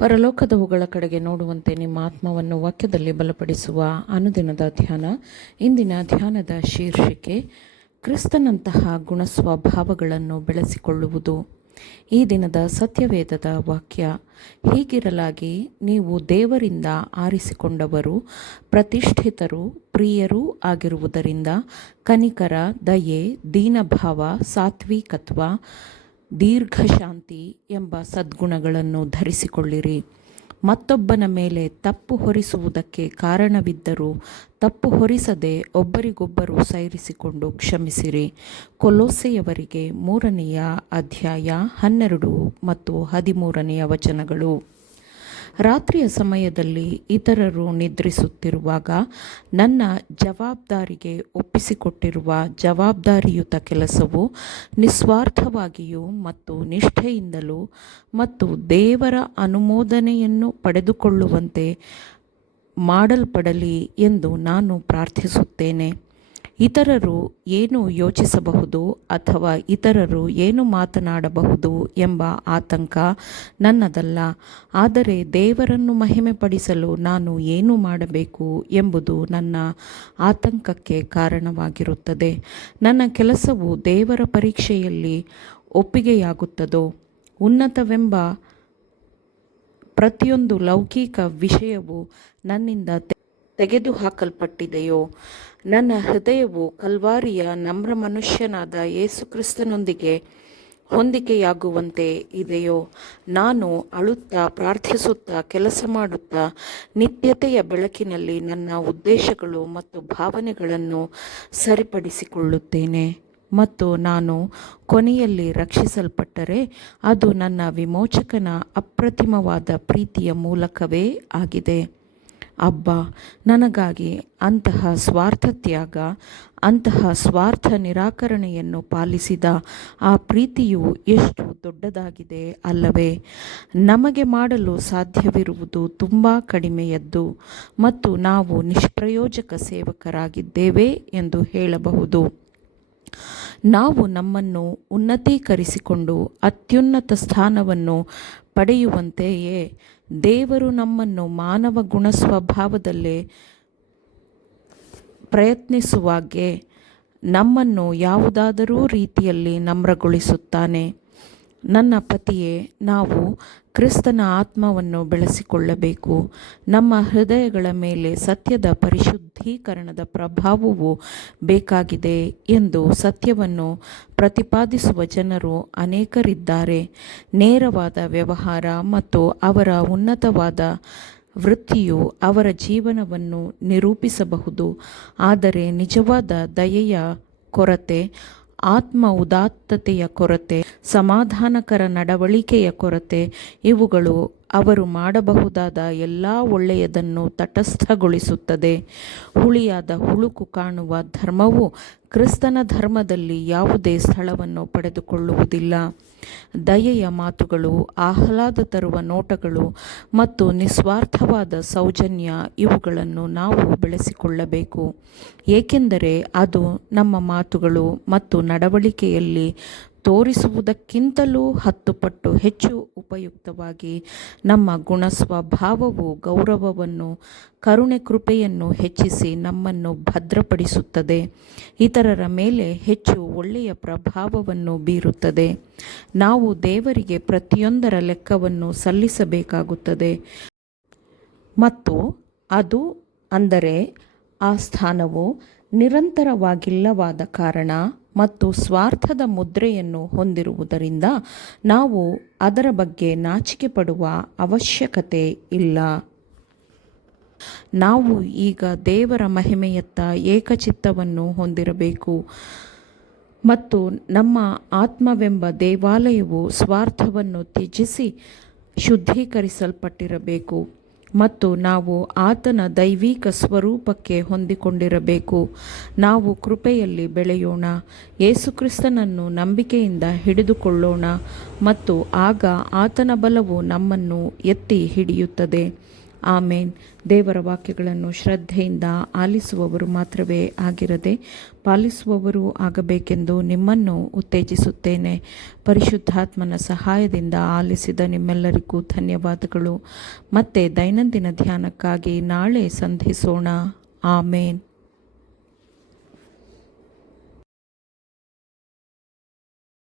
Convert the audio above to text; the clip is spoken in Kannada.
ಪರಲೋಕದವುಗಳ ಕಡೆಗೆ ನೋಡುವಂತೆ ನಿಮ್ಮ ಆತ್ಮವನ್ನು ವಾಕ್ಯದಲ್ಲಿ ಬಲಪಡಿಸುವ ಅನುದಿನದ ಧ್ಯಾನ. ಇಂದಿನ ಧ್ಯಾನದ ಶೀರ್ಷಿಕೆ ಕ್ರಿಸ್ತನಂತಹ ಗುಣಸ್ವಭಾವಗಳನ್ನು ಬೆಳೆಸಿಕೊಳ್ಳುವುದು. ಈ ದಿನದ ಸತ್ಯವೇದದ ವಾಕ್ಯ: ಹೀಗಿರಲಾಗಿ ನೀವು ದೇವರಿಂದ ಆರಿಸಿಕೊಂಡವರು, ಪ್ರತಿಷ್ಠಿತರು, ಪ್ರಿಯರೂ ಆಗಿರುವುದರಿಂದ ಕನಿಕರ, ದಯೆ, ದೀನಭಾವ, ಸಾತ್ವಿಕತ್ವ, ದೀರ್ಘಶಾಂತಿ ಎಂಬ ಸದ್ಗುಣಗಳನ್ನು ಧರಿಸಿಕೊಳ್ಳಿರಿ. ಮತ್ತೊಬ್ಬನ ಮೇಲೆ ತಪ್ಪು ಹೊರಿಸುವುದಕ್ಕೆ ಕಾರಣವಿದ್ದರೂ ತಪ್ಪು ಹೊರಿಸದೆ ಒಬ್ಬರಿಗೊಬ್ಬರು ಸೈರಿಸಿಕೊಂಡು ಕ್ಷಮಿಸಿರಿ. ಕೊಲೋಸೆಯವರಿಗೆ 3ನೇ ಅಧ್ಯಾಯ 12 ಮತ್ತು 13 ವಚನಗಳು. ರಾತ್ರಿಯ ಸಮಯದಲ್ಲಿ ಇತರರು ನಿದ್ರಿಸುತ್ತಿರುವಾಗ ನನ್ನ ಜವಾಬ್ದಾರಿಗೆ ಒಪ್ಪಿಸಿಕೊಟ್ಟಿರುವ ಜವಾಬ್ದಾರಿಯುತ ಕೆಲಸವು ನಿಸ್ವಾರ್ಥವಾಗಿಯೂ ಮತ್ತು ನಿಷ್ಠೆಯಿಂದಲೂ ಮತ್ತು ದೇವರ ಅನುಮೋದನೆಯನ್ನು ಪಡೆದುಕೊಳ್ಳುವಂತೆ ಮಾಡಲ್ಪಡಲಿ ಎಂದು ನಾನು ಪ್ರಾರ್ಥಿಸುತ್ತೇನೆ. ಇತರರು ಏನು ಯೋಚಿಸಬಹುದು ಅಥವಾ ಇತರರು ಏನು ಮಾತನಾಡಬಹುದು ಎಂಬ ಆತಂಕ ನನ್ನದಲ್ಲ, ಆದರೆ ದೇವರನ್ನು ಮಹಿಮೆಪಡಿಸಲು ನಾನು ಏನು ಮಾಡಬೇಕು ಎಂಬುದು ನನ್ನ ಆತಂಕಕ್ಕೆ ಕಾರಣವಾಗಿರುತ್ತದೆ. ನನ್ನ ಕೆಲಸವು ದೇವರ ಪರೀಕ್ಷೆಯಲ್ಲಿ ಒಪ್ಪಿಗೆಯಾಗುತ್ತದೋ, ಉನ್ನತವೆಂಬ ಪ್ರತಿಯೊಂದು ಲೌಕಿಕ ವಿಷಯವು ನನ್ನಿಂದ ತೆಗೆದುಹಾಕಲ್ಪಟ್ಟಿದೆಯೋ, ನನ್ನ ಹೃದಯವು ಕಲ್ವಾರಿಯ ನಮ್ರ ಮನುಷ್ಯನಾದ ಯೇಸುಕ್ರಿಸ್ತನೊಂದಿಗೆ ಹೊಂದಿಕೆಯಾಗುವಂತೆ ಇದೆಯೋ, ನಾನು ಅಳುತ್ತಾ, ಪ್ರಾರ್ಥಿಸುತ್ತಾ, ಕೆಲಸ ಮಾಡುತ್ತಾ, ನಿತ್ಯತೆಯ ಬೆಳಕಿನಲ್ಲಿ ನನ್ನ ಉದ್ದೇಶಗಳು ಮತ್ತು ಭಾವನೆಗಳನ್ನು ಸರಿಪಡಿಸಿಕೊಳ್ಳುತ್ತೇನೆ. ಮತ್ತು ನಾನು ಕೊನೆಯಲ್ಲಿ ರಕ್ಷಿಸಲ್ಪಟ್ಟರೆ ಅದು ನನ್ನ ವಿಮೋಚಕನ ಅಪ್ರತಿಮವಾದ ಪ್ರೀತಿಯ ಮೂಲಕವೇ ಆಗಿದೆ. ಅಬ್ಬಾ, ನನಗಾಗಿ ಅಂತಹ ಸ್ವಾರ್ಥತ್ಯಾಗ, ಅಂತಹ ಸ್ವಾರ್ಥ ನಿರಾಕರಣೆಯನ್ನು ಪಾಲಿಸಿದ ಆ ಪ್ರೀತಿಯು ಎಷ್ಟು ದೊಡ್ಡದಾಗಿದೆ ಅಲ್ಲವೇ? ನಮಗೆ ಮಾಡಲು ಸಾಧ್ಯವಿರುವುದು ತುಂಬ ಕಡಿಮೆಯದ್ದು ಮತ್ತು ನಾವು ನಿಷ್ಪ್ರಯೋಜಕ ಸೇವಕರಾಗಿದ್ದೇವೆ ಎಂದು ಹೇಳಬಹುದು. ನಾವು ನಮ್ಮನ್ನು ಉನ್ನತೀಕರಿಸಿಕೊಂಡು ಅತ್ಯುನ್ನತ ಸ್ಥಾನವನ್ನು ಪಡೆಯುವಂತೆಯೇ ದೇವರು ನಮ್ಮನ್ನು ಮಾನವ ಗುಣಸ್ವಭಾವದಲ್ಲೇ ಪ್ರಯತ್ನಿಸುವಾಗೆ ನಮ್ಮನ್ನು ಯಾವುದಾದರೂ ರೀತಿಯಲ್ಲಿ ನಮ್ರಗೊಳಿಸುತ್ತಾನೆ. ನನ್ನ ಪತಿಯೇ, ನಾವು ಕ್ರಿಸ್ತನ ಆತ್ಮವನ್ನು ಬೆಳೆಸಿಕೊಳ್ಳಬೇಕು. ನಮ್ಮ ಹೃದಯಗಳ ಮೇಲೆ ಸತ್ಯದ ಪರಿಶುದ್ಧೀಕರಣದ ಪ್ರಭಾವವು ಬೇಕಾಗಿದೆ ಎಂದು ಸತ್ಯವನ್ನು ಪ್ರತಿಪಾದಿಸುವ ಜನರು ಅನೇಕರಿದ್ದಾರೆ. ನೇರವಾದ ವ್ಯವಹಾರ ಮತ್ತು ಅವರ ಉನ್ನತವಾದ ವೃತ್ತಿಯು ಅವರ ಜೀವನವನ್ನು ನಿರೂಪಿಸಬಹುದು, ಆದರೆ ನಿಜವಾದ ದಯೆಯ ಕೊರತೆ, ಆತ್ಮ ಉದಾತ್ತತೆಯ ಕೊರತೆ, ಸಮಾಧಾನಕರ ನಡವಳಿಕೆಯ ಕೊರತೆ ಇವುಗಳು ಅವರು ಮಾಡಬಹುದಾದ ಎಲ್ಲ ಒಳ್ಳೆಯದನ್ನು ತಟಸ್ಥಗೊಳಿಸುತ್ತದೆ. ಹುಳಿಯಾದ ಹುಳುಕು ಕಾಣುವ ಧರ್ಮವು ಕ್ರಿಸ್ತನ ಧರ್ಮದಲ್ಲಿ ಯಾವುದೇ ಸ್ಥಳವನ್ನು ಪಡೆದುಕೊಳ್ಳುವುದಿಲ್ಲ. ದಯೆಯ ಮಾತುಗಳು, ಆಹ್ಲಾದ ತರುವ ನೋಟಗಳು ಮತ್ತು ನಿಸ್ವಾರ್ಥವಾದ ಸೌಜನ್ಯ ಇವುಗಳನ್ನು ನಾವು ಬೆಳೆಸಿಕೊಳ್ಳಬೇಕು, ಏಕೆಂದರೆ ಅದು ನಮ್ಮ ಮಾತುಗಳು ಮತ್ತು ನಡವಳಿಕೆಯಲ್ಲಿ ತೋರಿಸುವುದಕ್ಕಿಂತಲೂ 10 ಪಟ್ಟು ಹೆಚ್ಚು ಉಪಯುಕ್ತವಾಗಿ ನಮ್ಮ ಗುಣಸ್ವಭಾವವು ಗೌರವವನ್ನು, ಕರುಣೆ, ಕೃಪೆಯನ್ನು ಹೆಚ್ಚಿಸಿ ನಮ್ಮನ್ನು ಭದ್ರಪಡಿಸುತ್ತದೆ, ಇತರರ ಮೇಲೆ ಹೆಚ್ಚು ಒಳ್ಳೆಯ ಪ್ರಭಾವವನ್ನು ಬೀರುತ್ತದೆ. ನಾವು ದೇವರಿಗೆ ಪ್ರತಿಯೊಂದರ ಲೆಕ್ಕವನ್ನು ಸಲ್ಲಿಸಬೇಕಾಗುತ್ತದೆ ಮತ್ತು ಅದು, ಅಂದರೆ ಆ ಸ್ಥಾನವು ನಿರಂತರವಾಗಿಲ್ಲವಾದ ಕಾರಣ ಮತ್ತು ಸ್ವಾರ್ಥದ ಮುದ್ರೆಯನ್ನು ಹೊಂದಿರುವುದರಿಂದ ನಾವು ಅದರ ಬಗ್ಗೆ ನಾಚಿಕೆ ಪಡುವ ಅವಶ್ಯಕತೆ ಇಲ್ಲ. ನಾವು ಈಗ ದೇವರ ಮಹಿಮೆಯತ್ತ ಏಕಚಿತ್ತವನ್ನು ಹೊಂದಿರಬೇಕು ಮತ್ತು ನಮ್ಮ ಆತ್ಮವೆಂಬ ದೇವಾಲಯವು ಸ್ವಾರ್ಥವನ್ನು ತ್ಯಜಿಸಿ ಶುದ್ಧೀಕರಿಸಲ್ಪಟ್ಟಿರಬೇಕು ಮತ್ತು ನಾವು ಆತನ ದೈವಿಕ ಸ್ವರೂಪಕ್ಕೆ ಹೊಂದಿಕೊಂಡಿರಬೇಕು. ನಾವು ಕೃಪೆಯಲ್ಲಿ ಬೆಳೆಯೋಣ, ಯೇಸುಕ್ರಿಸ್ತನನ್ನು ನಂಬಿಕೆಯಿಂದ ಹಿಡಿದುಕೊಳ್ಳೋಣ ಮತ್ತು ಆಗ ಆತನ ಬಲವು ನಮ್ಮನ್ನು ಎತ್ತಿ ಹಿಡಿಯುತ್ತದೆ. ಆಮೇನ್. ದೇವರ ವಾಕ್ಯಗಳನ್ನು ಶ್ರದ್ಧೆಯಿಂದ ಆಲಿಸುವವರು ಮಾತ್ರವೇ ಆಗಿರದೆ ಪಾಲಿಸುವವರು ಆಗಬೇಕೆಂದು ನಿಮ್ಮನ್ನು ಉತ್ತೇಜಿಸುತ್ತೇನೆ. ಪರಿಶುದ್ಧಾತ್ಮನ ಸಹಾಯದಿಂದ ಆಲಿಸಿದ ನಿಮ್ಮೆಲ್ಲರಿಗೂ ಧನ್ಯವಾದಗಳು. ಮತ್ತೆ ದೈನಂದಿನ ಧ್ಯಾನಕ್ಕಾಗಿ ನಾಳೆ ಸಂಧಿಸೋಣ. ಆಮೇನ್.